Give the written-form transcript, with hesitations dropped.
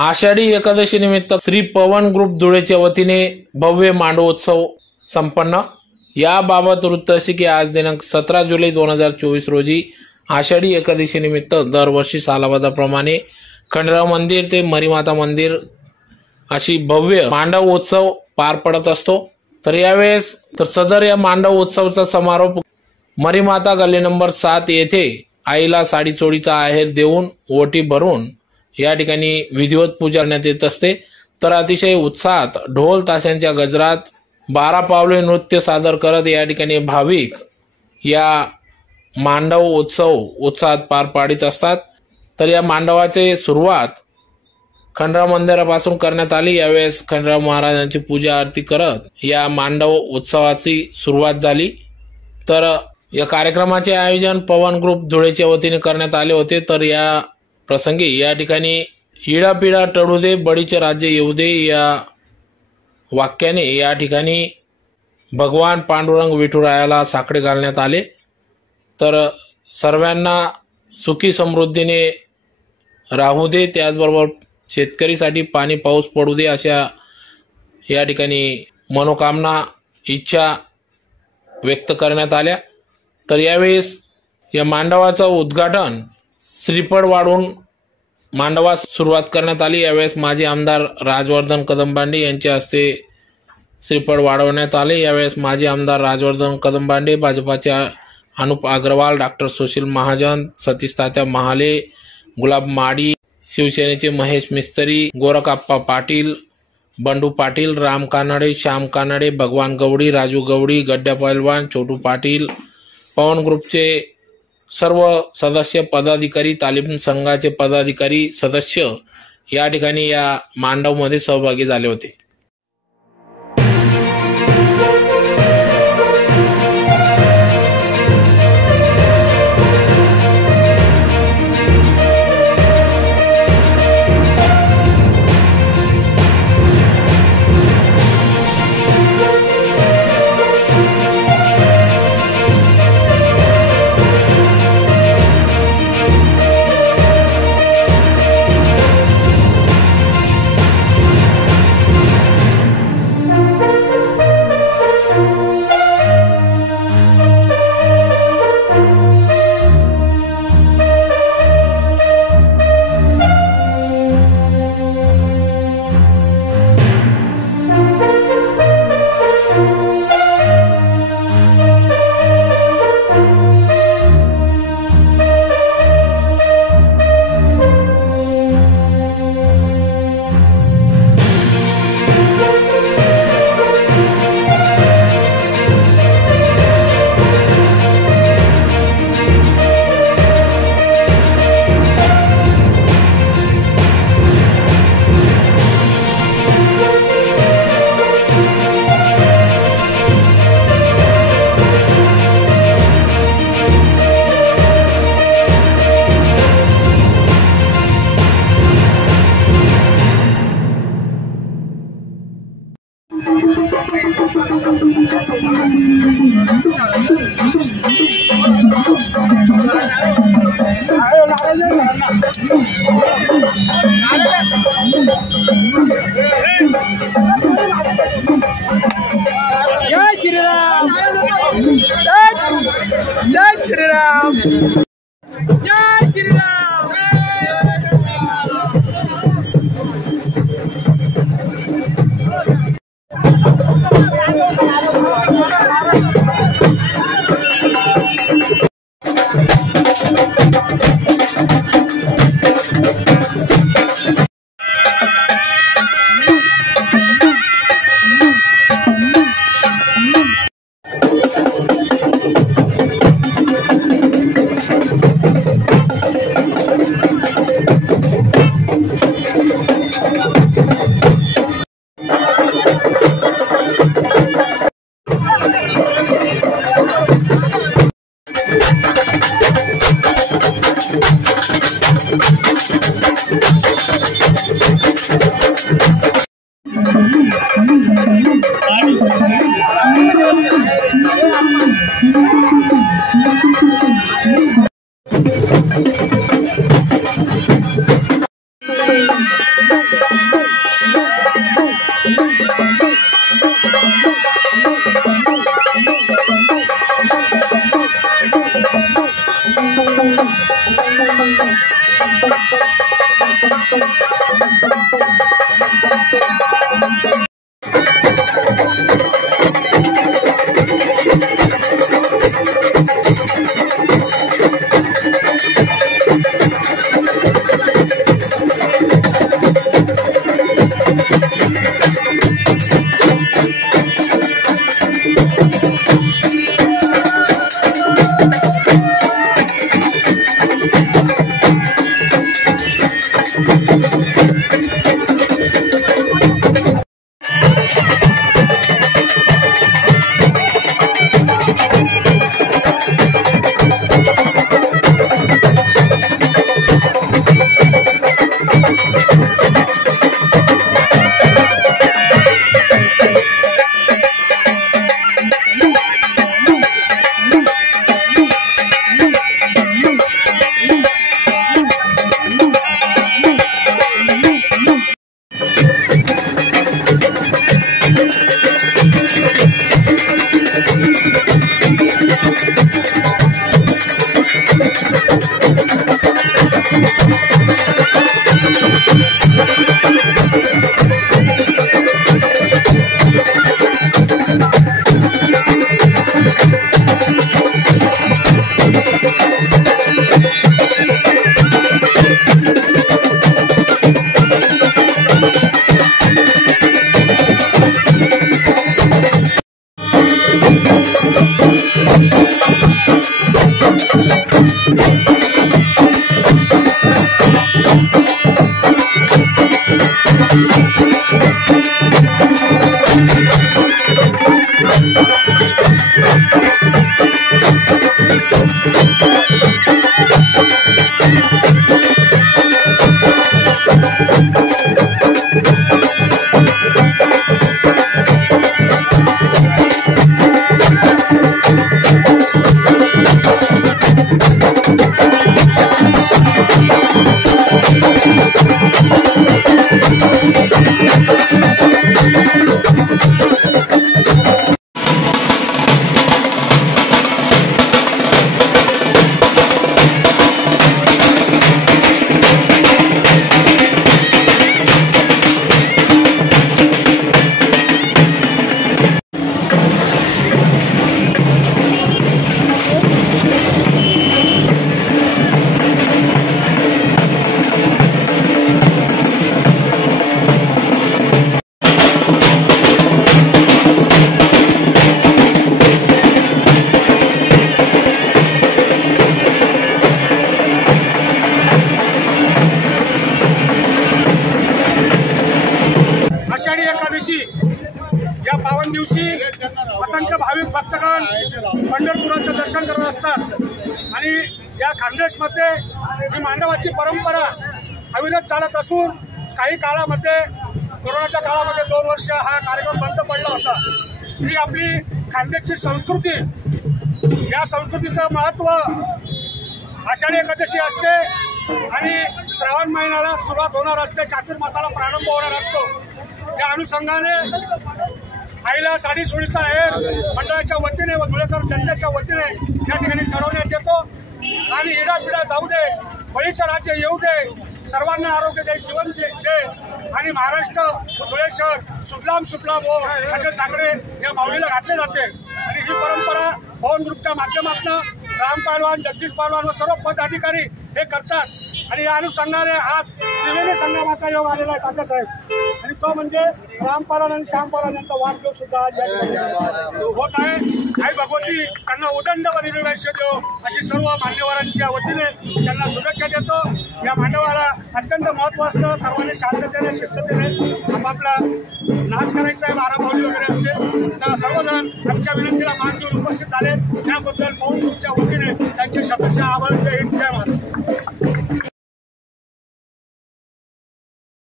आषाढी एकादशी निमित्त श्री पवन ग्रुप धुळेच्या वतीने भव्य मांडवोत्सव संपन्न। याबाबत वृत्त असे की आज दिनांक 17 जुलै 2024 रोजी आषाढी एकादशी निमित्त दरवर्षी सालाबादाप्रमाणे खंडेराव मंदिर ते मरीमाता मंदिर अशी भव्य मांडव उत्सव पार पडत असतो। तर यावेळेस सदर या मांडव उत्सवाचा समारोप मरीमाता गल्ली नंबर 7 येथे आईला साडी चोळीचा आहेर देऊन ओटी भरून या ठिकाणी विधिवत पूजा करण्यात येत असते। तर अतिशय उत्साहात ढोल ताशांच्या गजरात 12 पावले नृत्य सादर करत या ठिकाणी भाविक या मांडव उत्सव उत्साहात पार पाडित असतात। तर या मांडवाची सुरुवात खंडेराव मंदिरापासून करण्यात आली। यावेळेस खंडेराव महाराजांची पूजा आरती करत या मांडव उत्सवाची सुरुवात झाली। तर या कार्यक्रमाचे आयोजन पवन ग्रुप धुळेच्या वतीने करण्यात आले होते। तर या प्रसंगी या ठिकाणी इडापिडा टळू दे बळीचे राज्य येऊ दे या वाक्याने या ठिकाणी भगवान पांडुरंग विठुरायाला साकडे घालण्यात आले। तर सर्वांना सुखी समृद्धीने राहू दे, त्याचबरोबर शेतकरीसाठी पाणी पाऊस पडू दे अशा या ठिकाणी मनोकामना इच्छा व्यक्त करण्यात आल्या। तर यावेळेस या मांडवाचं उद्घाटन श्रीफळ वाढून मांडवास सुरुवात करण्यात आली। यावेळेस माजी आमदार राजवर्धन कदमबांडे यांच्या हस्ते श्रीफळ वाढवण्यात आले। यावेळेस माजी आमदार राजवर्धन कदमबांडे, भाजपाचे अनुप अग्रवाल, डॉक्टर सुशील महाजन, सतीश तात्या महाले, गुलाब माडी, शिवसेनेचे महेश मिस्त्री, गोरखप्पा पाटील, बंडू पाटील, राम कानडे, श्याम कानडे, भगवान गवडी, राजू गवडी, गड्डा पहलवान, छोटू पाटील, पवन ग्रुपचे सर्व सदस्य पदाधिकारी, तालीम संघाचे पदाधिकारी सदस्य या ठिकाणी या मांडवमध्ये सहभागी झाले होते। जय श्रीराम, जय श्रीराम, जय श्रीराम। या पावन दिवशी असंख्य भाविक भक्तगण पंढरपुराचं दर्शन करत असतात आणि या खानदेशमध्ये ही मांडवाची परंपरा अविरत चालत असून काही काळामध्ये कोरोनाच्या काळामध्ये 2 वर्ष हा कार्यक्रम बंद पडला होता। ही आपली खानदेशची संस्कृती, या संस्कृतीचं महत्त्व आषाढी एकादशी असते आणि श्रावण महिन्याला सुरुवात होणार असते, चातुर्मासाला प्रारंभ होणार असतो। या अनुषंगाने आईला साडी चोळीचा हेर मंडळाच्या वतीने व धुळेकर जनतेच्या वतीने या ठिकाणी ठरवण्यात येतो आणि इडापिडा जाऊ दे, बळीचं राज्य येऊ दे, सर्वांना आरोग्य दे, जीवन दे आणि महाराष्ट्र धुळे शहर सुफलाम सुफलाम हो असे साकडे या माऊलीला घातले जाते। आणि ही परंपरा पवन ग्रुपच्या माध्यमातून राम पहलवान, जगदीश पहलवान व सर्व पदाधिकारी हे करतात आणि या अनुषंगाने आज त्रिवेणी संगमाचा योग आलेला आहे तात्यासाहेब, आणि तो म्हणजे राम पहलवान आणि श्याम पहलवान यांचा वाढदिवस सुद्धा आज होत आहे। आई भगवती त्यांना उदंड व निर्वायुष्य देव अशी सर्व मान्यवरांच्या वतीने त्यांना शुभेच्छा देतो। या मांडवाला अत्यंत महत्त्व असतं, सर्वांनी शांततेने शिस्ततेने आपापला नाच करायचा आहे, बाराभावली वगैरे असते, तर सर्वजण आमच्या विनंतीला मान देऊन उपस्थित झाले, त्याबद्दल पवन ग्रुपच्या वतीने त्यांचे शब्दशः आभार, जय हिंद, जय महाराष्ट्र।